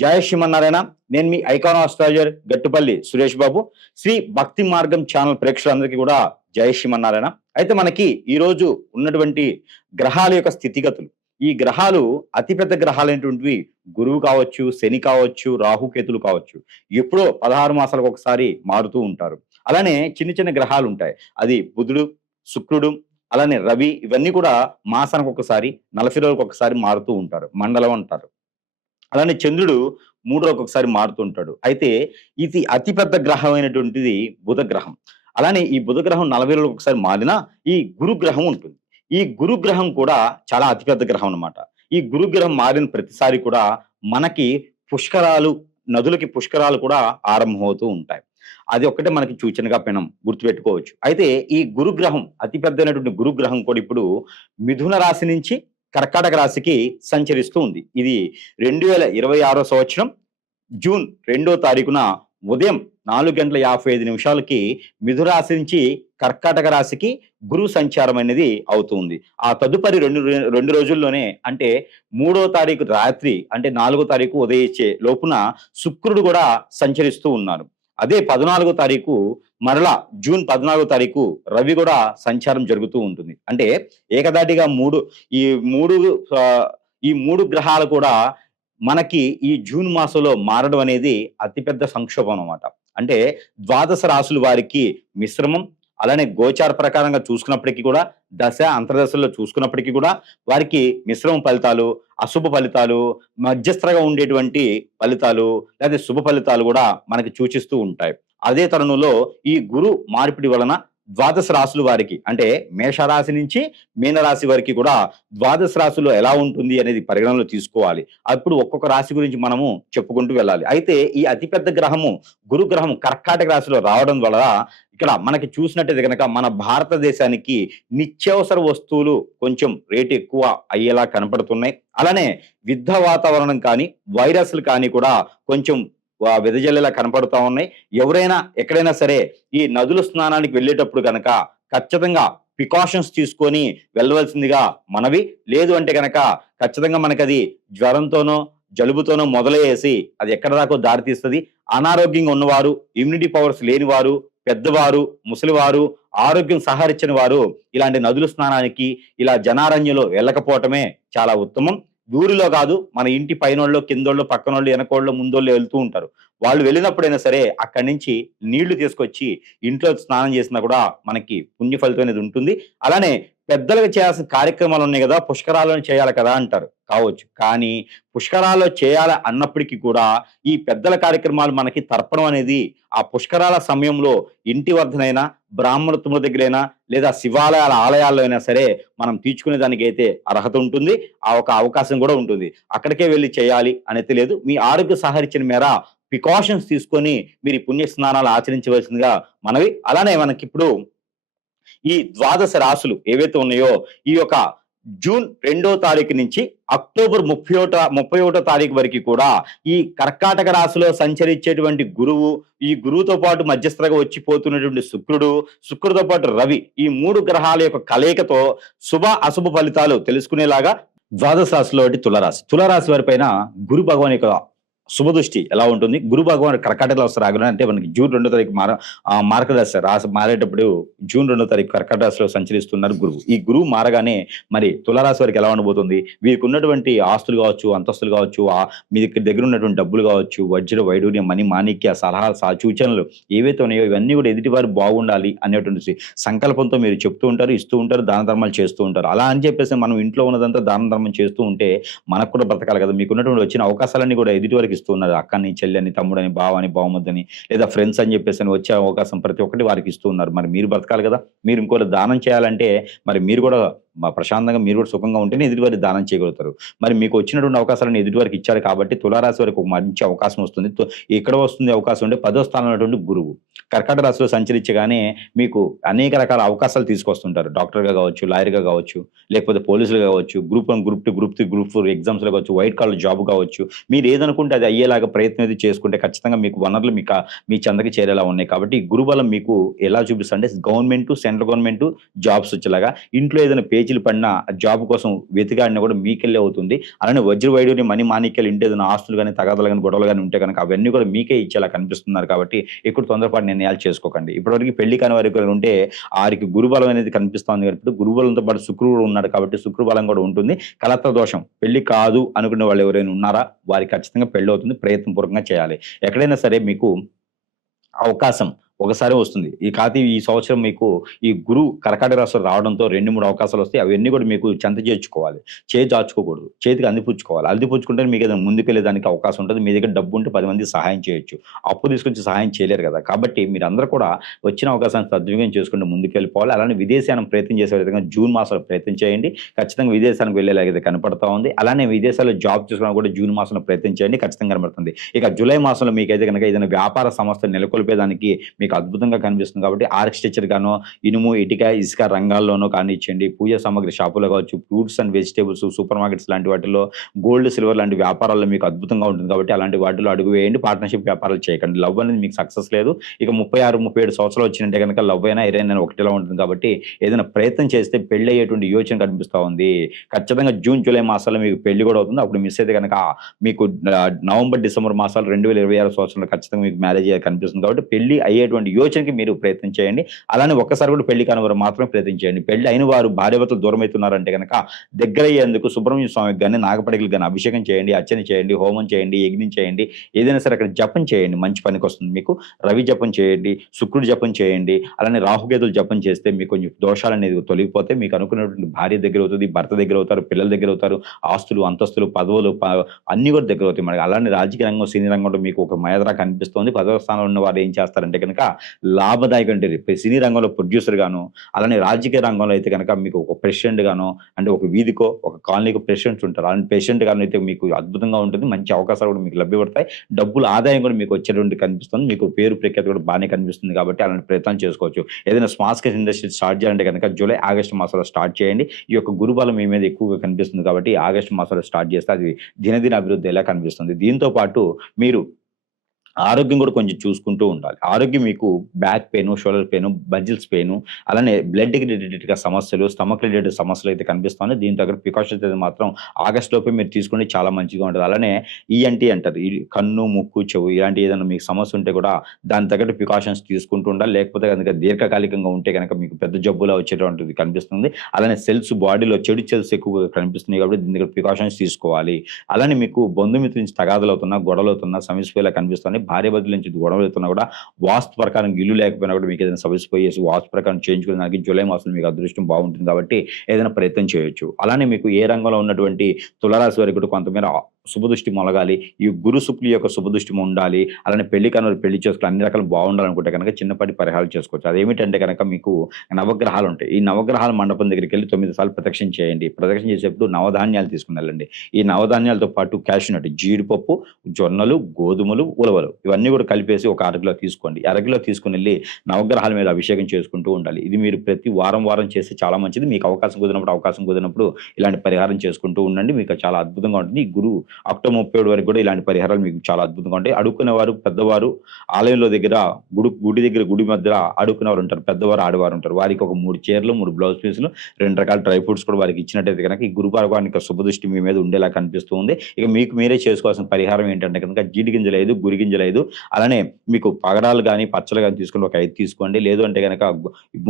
జయ శ్రీమన్నారాయణ. నేను మీ icon astrologer Gattupalli Suresh Babu. Shri భక్తి మార్గం ఛానల్ ప్రేక్షకులందరికీ కూడా జయ శ్రీమన్నారాయణ. అయితే మనకి ఈరోజు ఉన్నటువంటి గ్రహాల యొక్క స్థితిగతులు, ఈ గ్రహాలు అతిపెద్ద గ్రహాలైనటువంటివి గురువు కావచ్చు, శని కావచ్చు, రాహుకేతులు కావచ్చు. ఎప్పుడో 16 మాసాలకు ఒకసారి మారుతూ ఉంటారు. అలానే చిన్న చిన్న గ్రహాలు ఉంటాయి. అది బుధుడు, శుక్రుడు, అలానే రవి, ఇవన్నీ కూడా మాసానికి ఒకసారి, 40 రోజులకు ఒకసారి మారుతూ ఉంటారు. మండలం అంటారు. అలానే చంద్రుడు 3 రోజులకు ఒకసారి మారుతుంటాడు. అయితే ఇది అతిపెద్ద గ్రహం అయినటువంటిది బుధ గ్రహం. అలానే ఈ బుధ గ్రహం 40 రోజులకు ఒకసారి మారినా ఈ గురు గ్రహం ఉంటుంది. ఈ గురు గ్రహం కూడా చాలా అతిపెద్ద గ్రహం అన్నమాట. ఈ గురు గ్రహం మారిన ప్రతిసారి కూడా మనకి పుష్కరాలు, నదులకి పుష్కరాలు కూడా ఆరంభమవుతూ ఉంటాయి. అది ఒక్కటే మనకి సూచనగా మనం గుర్తుపెట్టుకోవచ్చు. అయితే ఈ గురుగ్రహం, అతిపెద్దైనటువంటి గురుగ్రహం కూడా ఇప్పుడు మిథున రాశి నుంచి కర్కాటక రాశికి సంచరిస్తూ ఉంది. ఇది 2026 సంవత్సరం జూన్ 2వ తారీఖున ఉదయం 4:55 మిథున రాశి నుంచి కర్కాటక రాశికి గురు సంచారం అనేది అవుతుంది. ఆ తదుపరి రెండు రోజుల్లోనే, అంటే 3వ తారీఖు రాత్రి, అంటే 4వ తారీఖు ఉదయించే లోపున శుక్రుడు కూడా సంచరిస్తూ ఉన్నారు. అదే 14వ తారీఖు మరలా జూన్ 14వ తారీఖు రవి కూడా సంచారం జరుగుతూ ఉంటుంది. అంటే ఏకదాటిగా ఈ మూడు ఈ మూడు గ్రహాలు కూడా మనకి ఈ జూన్ మాసంలో మారడం అనేది అతిపెద్ద సంక్షోభం అన్నమాట. అంటే ద్వాదశ రాశుల వారికి మిశ్రమం, అలానే గోచార ప్రకారంగా చూసుకున్నప్పటికీ కూడా, దశ అంతర్దశల్లో చూసుకున్నప్పటికీ కూడా వారికి మిశ్రమ ఫలితాలు, అశుభ ఫలితాలు, మధ్యస్థంగా ఉండేటువంటి ఫలితాలు లేదా శుభ ఫలితాలు కూడా మనకి సూచిస్తూ ఉంటాయి. అదే తరుణంలో ఈ గురు మార్పిడి వలన ద్వాదశ రాశుల వారికి, అంటే మేషరాశి నుంచి మీనరాశి వారికి కూడా ద్వాదశ రాశిలో ఎలా ఉంటుంది అనేది పరిగణనలో తీసుకోవాలి. అప్పుడు ఒక్కొక్క రాశి గురించి మనము చెప్పుకుంటూ వెళ్ళాలి. అయితే ఈ అతిపెద్ద గ్రహము గురు గ్రహం కర్కాటక రాశిలో రావడం వల్ల ఇక్కడ మనకి చూసినట్టయితే కనుక మన భారతదేశానికి నిత్యావసర వస్తువులు కొంచెం రేటు ఎక్కువ అయ్యేలా కనపడుతున్నాయి. అలానే యుద్ధ వాతావరణం కానీ, వైరస్లు కానీ కూడా కొంచెం వెదజల్లేలా కనపడుతూ ఉన్నాయి. ఎవరైనా ఎక్కడైనా సరే ఈ నదుల స్నానానికి వెళ్ళేటప్పుడు కనుక ఖచ్చితంగా ప్రికాషన్స్ తీసుకొని వెళ్ళవలసిందిగా మనవి. లేదు అంటే కనుక ఖచ్చితంగా మనకి అది జ్వరంతోనో జలుబుతోనో మొదలయ్యేసి అది ఎక్కడ దాకో దారితీస్తుంది. అనారోగ్యంగా ఉన్నవారు, ఇమ్యూనిటీ పవర్స్ లేని వారు, పెద్దవారు, ముసలివారు, ఆరోగ్యం సహకరించని వారు ఇలాంటి నదుల స్నానానికి, ఇలా జనారణ్యంలో వెళ్ళకపోవటమే చాలా ఉత్తమం. ఊరిలో కాదు, మన ఇంటి పైనోళ్ళు, కిందోళ్ళు, పక్కనోళ్ళు, వెనకోళ్ళు, ముందోళ్ళు వెళ్తూ ఉంటారు. వాళ్ళు వెళ్ళినప్పుడైనా సరే అక్కడి నుంచి నీళ్లు తీసుకొచ్చి ఇంట్లో స్నానం చేసినా కూడా మనకి పుణ్య ఫలితం అనేది ఉంటుంది. అలానే పెద్దలకు చేయాల్సిన కార్యక్రమాలు ఉన్నాయి కదా, పుష్కరాలను చేయాలి కదా అంటారు. కావచ్చు, కానీ పుష్కరాలు చేయాలి అన్నప్పటికీ కూడా ఈ పెద్దల కార్యక్రమాలు మనకి తర్పణం అనేది ఆ పుష్కరాల సమయంలో ఇంటి వద్దనైనా, బ్రాహ్మణత్వముల దగ్గరైనా, లేదా శివాలయాల ఆలయాల్లో అయినా సరే మనం తీర్చుకునే దానికి అయితే అర్హత ఉంటుంది. ఆ ఒక అవకాశం కూడా ఉంటుంది. అక్కడికే వెళ్ళి చేయాలి అనేది లేదు. మీ ఆరోగ్య సహకరించిన మేర ప్రికాషన్స్ తీసుకొని మీరు ఈ పుణ్య స్నానాలు ఆచరించవలసిందిగా మనవి. అలానే మనకిప్పుడు ఈ ద్వాదశ రాశులు ఏవైతే ఉన్నాయో, ఈ యొక్క జూన్ 2వ తారీఖు నుంచి అక్టోబర్ 31వ తారీఖు వరకు కూడా ఈ కర్కాటక రాశిలో సంచరించేటువంటి గురువు, ఈ గురువుతో పాటు మధ్యస్థంగా వచ్చిపోతున్నటువంటి శుక్రుడితో పాటు రవి, ఈ 3 గ్రహాల యొక్క కలయికతో శుభ అశుభ ఫలితాలు తెలుసుకునేలాగా ద్వాదశ రాశిలో తులారాశి వారి పైన గురు భగవాన్ యొక్క శుభదృష్టి ఎలా ఉంటుంది. గురు భగవాన్ కర్కాటక రాశి రాగల అంటే మనకి జూన్ 2వ తారీఖు మార్గదర్శ రాశి మారేటప్పుడు జూన్ 2వ తారీఖు కర్కాటక రాశిలో సంచరిస్తున్నారు గురువు. ఈ గురువు మారగానే మరి తులారాశి వారికి ఎలా ఉండబోతుంది, వీరికి ఉన్నటువంటి ఆస్తులు కావచ్చు, అంతస్తులు కావచ్చు, మీ దగ్గర ఉన్నటువంటి డబ్బులు కావచ్చు, వజ్ర వైడూర్యం, మణి మాణిక్య, సలహాలు, సూచనలు ఏవైతే ఉన్నాయో ఇవన్నీ కూడా ఎదుటి వారు బాగుండాలి అనేటువంటి సంకల్పంతో మీరు చెప్తూ ఉంటారు, ఇస్తూ ఉంటారు, దాన ధర్మాలు చేస్తూ ఉంటారు. అలా అని చెప్పేసి మనం ఇంట్లో ఉన్నదంతా దాన ధర్మం చేస్తూ ఉంటే మనకు కూడా బ్రతకాలి కదా. మీకు ఉన్నటువంటి వచ్చిన అవకాశాలన్నీ కూడా ఎదుటి వారికి ఇస్తూ ఉన్నారు. అక్కని, చెల్లని, తమ్ముడని, బావని, బావమద్దని, లేదా ఫ్రెండ్స్ అని చెప్పేసి వచ్చే అవకాశం ప్రతి ఒక్కటి వారికి ఇస్తూ ఉన్నారు. మరి మీరు బ్రతకాలి కదా. మీరు ఇంకోటి దానం చేయాలంటే మరి మీరు కూడా ప్రశాంతంగా, మీరు కూడా సుఖంగా ఉంటేనే ఎదుటివారి దానం చేయగలుగుతారు. మరి మీకు వచ్చినటువంటి అవకాశాలను ఎదుటివారికి ఇచ్చారు కాబట్టి తులారాశి వారికి ఒక మంచి అవకాశం వస్తుంది. ఎక్కడ వస్తుంది అవకాశం అంటే 10వ స్థానంలో ఉన్నటువంటి గురువు కర్కాటక రాశిలో సంచరించగానే మీకు అనేక రకాల అవకాశాలు తీసుకొస్తుంటారు. డాక్టర్గా కావచ్చు, లాయర్గా కావచ్చు, లేకపోతే పోలీసులుగా కావచ్చు, గ్రూప్ 1, గ్రూప్ 2, గ్రూప్ 3, గ్రూప్ 4 ఎగ్జామ్స్లో కావచ్చు, వైట్ కాలర్ జాబ్ కావచ్చు. మీరు ఏదనుకుంటే అది అయ్యేలాగా ప్రయత్నం అయితే చేసుకుంటే ఖచ్చితంగా మీకు వనరులు మీ చెందకి చేరేలా ఉన్నాయి. కాబట్టి గురుబలం మీకు ఎలా చూపిస్తుంది అంటే గవర్నమెంట్, సెంట్రల్ గవర్నమెంట్ జాబ్స్ వచ్చేలాగా, ఇంట్లో ఏదైనా పే పేజీలు పడినా జాబ్ కోసం వెతికాడినా కూడా మీకెళ్ళే అవుతుంది. అలానే వజ్ర వైడూర్యం మణి మాణిక్యాలు ఇంటి ఏదైనా ఆస్తులు గాని, తగాదాలు గాని, గొడవలు గాని ఉంటే గనక అవన్నీ కూడా మీకే ఇచ్చేలా కనిపిస్తున్నారు కాబట్టి ఎక్కువ తొందరపాటు నిర్ణయాలు చేసుకోకండి. ఇప్పటివరకు పెళ్లి కాని వారికి కూడా ఉంటే ఆరికి గురుబలం అనేది కనిపిస్తోంది కాబట్టి గురుబలంతో పాటు శుక్రుడు ఉన్నాడు కాబట్టి శుక్రబలం కూడా ఉంటుంది. కలత్ర దోషం పెళ్లి కాదు అనుకునే వాళ్ళు ఎవరైనా ఉన్నారా? వారికి ఖచ్చితంగా పెళ్లవుతుంది. ప్రయత్నపూర్వకంగా చేయాలి. ఎక్కడైనా సరే మీకు అవకాశం ఒకసారే వస్తుంది. ఈ సంవత్సరం మీకు ఈ గురువు కర్కాటక రాశిలో రావడంతో 2, 3 అవకాశాలొస్తాయి. అవన్నీ కూడా మీకు చెంత చేర్చుకోవాలి. చేయి చాచుకోకూడదు. చేతికి అందిపుచ్చుకోవాలి. అందిపుచ్చుకుంటేనే మీకేదైనా ముందుకెళ్ళేదానికి అవకాశం ఉంటది. మీ దగ్గర డబ్బుంటే 10 మందికి సహాయం చేయొచ్చు. అప్పు తీసుకొచ్చి సహాయం చేయలేరు కదా! కాబట్టి మీరందరూ కూడా వచ్చిన అవకాశాన్ని సద్వినియోగం చేసుకుంటూ ముందుకెళ్ళిపోవాలి. అలానే విదేశయానం ప్రయత్నం చేసే విధంగా జూన్ మాసంలో ప్రయత్నం చేయండి. ఖచ్చితంగా విదేశానికి వెళ్ళేలాగైతే కనపడతా ఉంది. అలానే విదేశాల్లో జాబ్ చేసుకోవడానికి కూడా జూన్ మాసంలో ప్రయత్నం చేయండి. ఖచ్చితంగా కనబడుతుంది. ఇక జూలై మాసంలో మీకైతే గనక ఏదైనా వ్యాపార సంస్థ నెలకొల్పేదానికి మీకు అద్భుతంగా కనిపిస్తుంది కాబట్టి ఆర్కిటెక్చర్ గానో, ఇనుము, ఇటుక, ఇసుక రంగాల్లోనో కానిచ్చేయండి, పూజా సామాగ్రి షాపులో కావచ్చు, fruits and vegetables, super markets లాంటి వాటిలో గోల్డ్, సిల్వర్ లాంటి వ్యాపారాల్లో మీకు అద్భుతంగా ఉంటుంది కాబట్టి అలాంటి వాటిలో అడుగు వేయండి. పార్ట్నర్‌షిప్ వ్యాపారాలు చేయకండి. లవ్ అనేది మీకు సక్సెస్ లేదు. ఇక 36, 37 సంవత్సరాలు వచ్చినంటే గనక లవ్ అయినా, ఎరైనా ఒకటిలా ఉంటుంది కాబట్టి ఏదైనా ప్రయత్నం చేస్తే పెళ్లయ్యేటువంటి యోచన కనిపిస్తా ఉంది. ఖచ్చితంగా జూన్, జూలై మాసాల్లో మీకు పెళ్లి కూడా అవుతుంది. అప్పుడు మిస్ అయితే గనక మీకు నవంబర్, డిసెంబర్ మాసాలు 2026 సంవత్సరంలో ఖచ్చితంగా మీకు మ్యారేజ్ కనిపిస్తుంది కాబట్టి పెళ్లి అయ్యేటువంటి యోచనకి మీరు ప్రయత్నం చేయండి. అలానే ఒక్కసారి కూడా పెళ్లి కాని వారు మాత్రమే ప్రయత్నం చేయండి. పెళ్లి అయిన వారు భార్యాభర్తలు దూరం అవుతున్నారంటే గనక దగ్గరయ్యేందుకు సుబ్రహ్మణ్య స్వామికి గాని, నాగపడికలకు గాని అభిషేకం చేయండి, అర్చన చేయండి, హోమం చేయండి, యజ్ఞం చేయండి. ఏదైనా సరే అక్కడ జపం చేయండి. మంచి పనికొస్తుంది మీకు. రవి జపం చేయండి, శుక్రుడు జపం చేయండి. అలానే రాహుకేతులు జపం చేస్తే మీకు కొంచెం దోషాలనేవి తొలగిపోతే మీకు అనుకున్నటువంటి భార్య దగ్గర అవుతుంది, భర్త దగ్గర అవుతారు, పిల్లల దగ్గర అవుతారు, ఆస్తులు, అంతస్తులు, పదవులు అన్నీ కూడా దగ్గర అవుతాయి మనకి. అలానే రాజకీయ రంగం, సినీ రంగంలో మీకు ఒక మేధరా కనిపిస్తుంది. పదవ స్థానంలో ఉన్న వారు ఏం చేస్తారంటే గనక లాభదాయకం అంటే సినీ రంగంలో ప్రొడ్యూసర్ గాను, అలానే రాజకీయ రంగంలో అయితే గనక మీకు ఒక ప్రెసిడెంట్ గానో, అంటే ఒక వీధికో, ఒక కాలనీకో ప్రెసిడెంట్స్ ఉంటారు. అలాంటి ప్రెసిడెంట్ గాను అయితే మీకు అద్భుతంగా ఉంటుంది. మంచి అవకాశాలు కూడా మీకు లభ్యపడతాయి. డబ్బుల ఆదాయం కూడా మీకు వచ్చేటువంటి కనిపిస్తుంది. మీకు పేరు ప్రఖ్యాతి కూడా బాగానే కనిపిస్తుంది కాబట్టి అలాంటి ప్రయత్నాలు చేసుకోవచ్చు. ఏదైనా స్మాల్ స్కేల్ ఇండస్ట్రీ స్టార్ట్ చేయాలంటే గనక జూలై, ఆగస్టు మాసాల్లో స్టార్ట్ చేయండి. ఈ యొక్క గురుబలం మీ మీద ఎక్కువగా కనిపిస్తుంది కాబట్టి ఆగస్టు మాసాల్లో స్టార్ట్ చేస్తే అది దినదిన అభివృద్ధి ఎలా కనిపిస్తుంది. దీంతో పాటు మీరు ఆరోగ్యం కూడా కొంచెం చూసుకుంటూ ఉండాలి. ఆరోగ్యం మీకు back pain, shoulder pain, muscles pain, అలానే బ్లడ్‌కి రిలేటెడ్‌గా సమస్యలు, స్టమక్ రిలేటెడ్ సమస్యలు అయితే కనిపిస్తున్నాయి. దీని దగ్గర ప్రికాషన్స్ అయితే మాత్రం ఆగస్ట్ లోపే మీరు తీసుకోండి చాలా మంచిగా ఉంటది. అలానే ఈఎన్‌టీ అంటారు. ఈ కన్ను, ముక్కు, చెవు ఇలాంటి ఏదైనా మీకు సమస్య ఉంటే కూడా దానికి తగ్గట్టు ప్రికాషన్స్ తీసుకుంటూ ఉండాలి. లేకపోతే గనుక దీర్ఘకాలికంగా ఉంటే గనక మీకు పెద్ద జబ్బులా వచ్చేటువంటిది కనిపిస్తుంది. అలానే సెల్స్ బాడీలో చెడు సెల్స్ ఎక్కువగా కనిపిస్తున్నాయి కాబట్టి దీని దగ్గర ప్రికాషన్స్ తీసుకోవాలి. అలానే మీకు బంధుమిత్రుల నుంచి తగాదాలవుతున్నా, గొడవలవుతున్నా, సమస్యలా కనిపిస్తున్నాయి. భార్యాభర్తల నుంచి గొడవలవుతున్నా కూడా వాస్తు ప్రకారం ఇల్లు లేకపోయినా కూడా మీకు ఏదైనా సమస్య వాస్తు ప్రకారం చేయించుకునే దానికి జూలై మాసంలో మీకు అదృష్టం బాగుంటుంది కాబట్టి ఏదైనా ప్రయత్నం చేయొచ్చు. అలానే మీకు ఏ రంగంలో ఉన్నటువంటి తులారాశి వారికి కూడా కొంతమేర శుభదృష్టి మొలగాలి. ఈ గురు శుక్రుల యొక్క శుభదృష్టి ఉండాలి. అలానే పెళ్లి కాని పెళ్లి చేసుకోవాలి. అన్ని రకాలు బాగుండాలనుకుంటే కనుక చిన్నపాటి పరిహారాలు చేసుకోవచ్చు. అదేమిటంటే కనుక మీకు నవగ్రహాలు ఉంటాయి. ఈ నవగ్రహాల మండపం దగ్గరికి వెళ్ళి 9 సార్లు ప్రదక్షిణ చేయండి. ప్రదక్షిణ చేసేప్పుడు నవధాన్యాలు తీసుకుని వెళ్ళండి. ఈ నవధాన్యాలతో పాటు క్యాషూ నట్, జీడిపప్పు, జొన్నలు, గోధుమలు, ఉలవలు ఇవన్నీ కూడా కలిపేసి ఒక అరకిలో తీసుకోండి. అరకిలో తీసుకుని వెళ్ళి నవగ్రహాల మీద అభిషేకం చేసుకుంటూ ఉండాలి. ఇది మీరు ప్రతి వారం చేస్తే చాలా మంచిది. మీకు అవకాశం కుదిరినప్పుడు ఇలాంటి పరిహారం చేసుకుంటూ ఉండండి. మీకు చాలా అద్భుతంగా ఉంటుంది. ఈ గురువు అక్టోబర్ 37 వరకు కూడా ఇలాంటి పరిహారాలు మీకు చాలా అద్భుతంగా ఉంటాయి. అడుక్కునేవారు పెద్దవారు ఆలయంలో దగ్గర గుడి దగ్గర గుడి మధ్య అడుక్కునేవారు ఉంటారు. పెద్దవారు, ఆడవారు ఉంటారు. వారికి ఒక 3 చీరలు, 3 బ్లౌజ్ పీసులు, 2 రకాల డ్రై ఫ్రూట్స్ కూడా వారికి ఇచ్చినట్టయితే కనుక ఈ గురు భగవానికి శుభదృష్టి మీ మీద ఉండేలా కనిపిస్తూ ఉంది. ఇక మీకు మీరే చేసుకోవాల్సిన పరిహారం ఏంటంటే కనుక జీడి గింజలు 5, గురి గింజలు 5, అలానే మీకు పగడాలు గాని, పచ్చలు గాని తీసుకొని ఒక 5 తీసుకోండి. లేదు అంటే గనక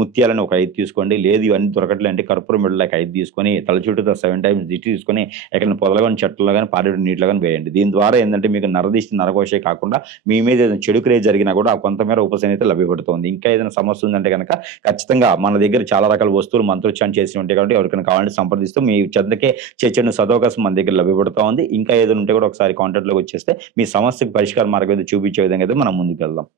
ముత్యాలని ఒక 5 తీసుకోండి. లేదు ఇవన్నీ దొరకట్లేదంటే కర్పూరం బిళ్ళలు ఒక 5 తీసుకొని తల చుట్టూతో 7 టైమ్స్ దిష్టి తీసుకొని ఎక్కడైనా పొదలు గాని, చెట్లలో గాని, పారేడు నీటిలో గాని వేయండి. దీని ద్వారా ఏందంటే మీకు నరదిష్టి, నరఘోషే కాకుండా మీ మీద ఏదైనా చెడు క్రియ జరిగినా కూడా కొంతమేర ఉపశమనం అయితే లభ్యపడుతుంది. ఇంకా ఏదైనా సమస్య ఉందంటే గనక ఖచ్చితంగా మన దగ్గర చాలా రకాల వస్తువులు మంత్రోచ్చారణ చేసి ఉంటాయి కాబట్టి ఎవరికైనా కావాలంటే సంప్రదిస్తూ మీ చెంతకే చేర్చే సదవకాశం మన దగ్గర లభ్యపడుతూ ఉంది. ఇంకా ఏదైనా ఉంటే కూడా ఒకసారి కాంటాక్ట్‌లోకి వచ్చేస్తే మీ సమస్యకు పరిష్కార మార్గం ఏదో చూపించే విధంగా అయితే మనం ముందుకెళ్దాం.